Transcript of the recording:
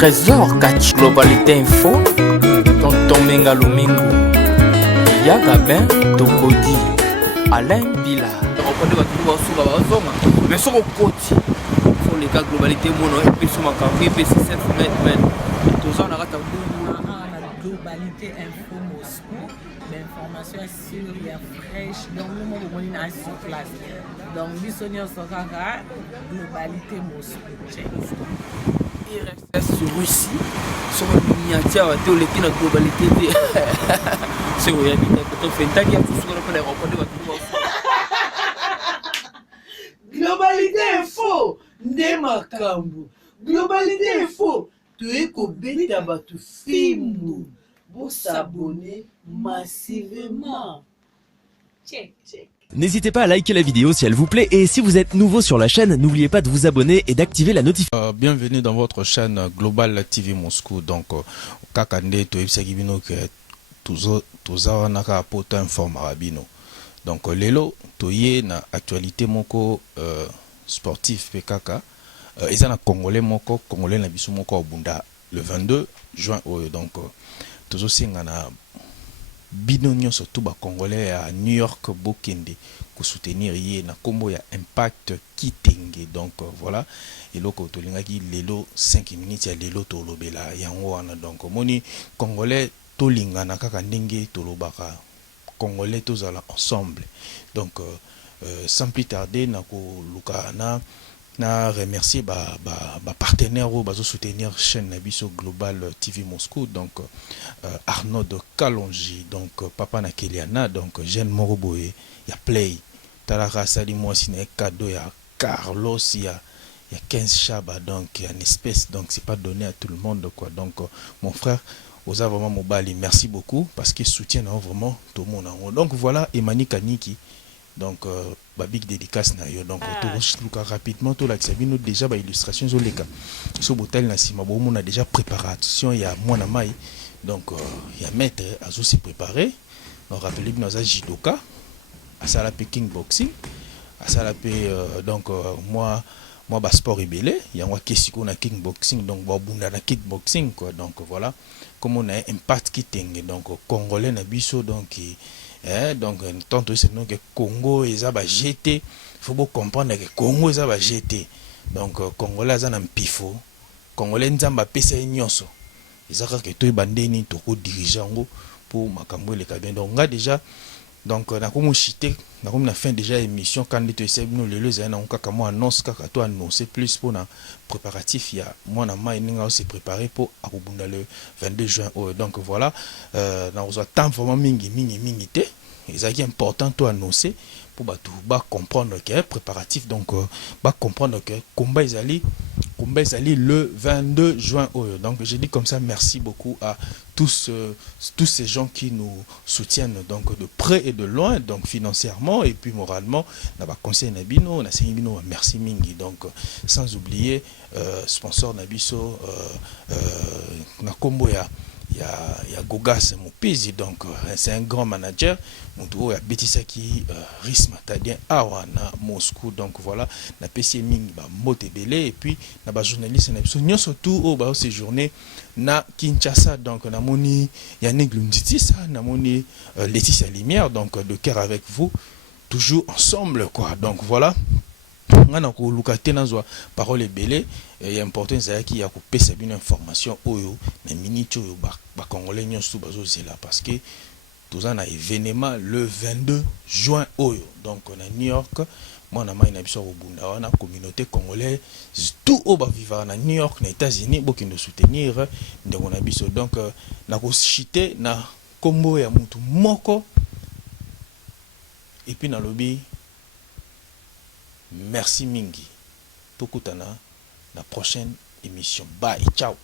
Trésor Catch Globalité Info, Tonton Menga Lumingo, Yaga Ben Tokodi, Alain Bila. Mais sur le côté, sur les cas globalité, mon et puis sur ma carrière, puis c'est 7 mètres. Tous en arrêtant. Globalité Info Moscou, l'information sur les fraîche, donc nous sommes sur place. Donc, nous sommes sur Globalité Moscou. Il reste sur Russie, sur une miniature, tu as la globalité. C'est où il y a des fait un Globalité Info, Nemakambu. Globalité Info, tu es qu'au à batu film. Vous s'abonner massivement. Check. N'hésitez pas à liker la vidéo si elle vous plaît et si vous êtes nouveau sur la chaîne, n'oubliez pas de vous abonner et d'activer la notification. Bienvenue dans votre chaîne Global TV Moscou. Donc, kakande to ibsakibino que tuza naka apota informa bino. Donc, lelo toye na actualité moko sportif pekaka. Ils na congolais na biso moko obunda le 22 juin. Donc, tozo singa na bino nyonso tout ba congolais à New York bokende ko soutenir ye na kombo ya Impact Kitenge. Donc voilà, et loko tolingaki lelo 5 minutes ya lelo tolobela yango wana. Donc moni congolais tolingana kaka ndenge tolobaka congolais tozala ensemble. Donc sans plus tarder na ko lukana na remercier ba partenaire ou bazo soutenir chaîne Nabiso Global TV Moscou. Donc Arnaud de Kalonji, donc Papa na Keliana, donc Jeanne Moroboé, ya Play Talara Sali moi sine cadeau ya Carlos, il y a 15 chaba, donc il y a une espèce, donc c'est pas donné à tout le monde quoi. Donc mon frère Oza vraiment Mobali, merci beaucoup parce qu'il soutient vraiment tout le monde. Donc voilà Emani Kaniki. Donc big dédicace na yo. Donc tout rapidement tout l'accès déjà ba illustration zo leka so botel na sima bo on a déjà préparation ya mwana mai. Donc il y a maître azo se préparer. On rappelle bien za judoka à sala peking boxing à sala pe donc moi ba sport rebelle il y a moi kesiko na kickboxing, donc ba bunda na kickboxing quoi. Donc voilà comme on a Impact Kitenge, donc congolais na biso. Donc donc tantôt c'est nous que Congo ils a jeté, faut bien comprendre que Congo ils a jeté. Donc congolais za na mpifo congolais nzamba pesa nyonso ezaka que to bandeni to ko dirigeant pour makambo le kabien. Donc nga déjà donc na komo chité na komo na fin déjà émission quand tu sais nous le za na kaka mo annonce kaka to annoncer plus pour na préparatif ya moi na mai ninga se préparer pour akubunda le 22 juin. Donc voilà na ozo temps vraiment mingi té ezaki important to annoncer pour ba comprendre que préparatif. Donc ba comprendre que combat ezali le 22 juin. Donc je dis comme ça merci beaucoup à tous ces gens qui nous soutiennent donc de près et de loin, donc financièrement et puis moralement. Na ba conseil na bino na sengi bino merci mingi. Donc sans oublier sponsor na biso na kombo ya Gogas Mopizi. Donc c'est un grand manager mutu ya betisaki Risma Tadien awa na Moscou. Donc voilà na PC mingi ba motebele et puis na ba journaliste na biso nyonso tout au ba séjourner na Kinshasa. Donc na moni Yannick Lunditi ça na moni Laetitia Lumière, donc de cœur avec vous toujours ensemble quoi. Donc voilà ngana ko lukate nazwa parole belé et important zaki ya ko pesa bino information oyo na minute oyo ba congolais nyonso bazo zela parce que tous un événement le 22 juin oyo. Donc on a New York moi na mai na biso ko bunda wana communauté congolaise tout au ba vivre na New York na États-Unis boki de soutenir de mon biso. Donc na ko chité na kombo ya mutu moko et puis na lobby. Merci mingi. Tokutana la prochaine émission. Bye, ciao.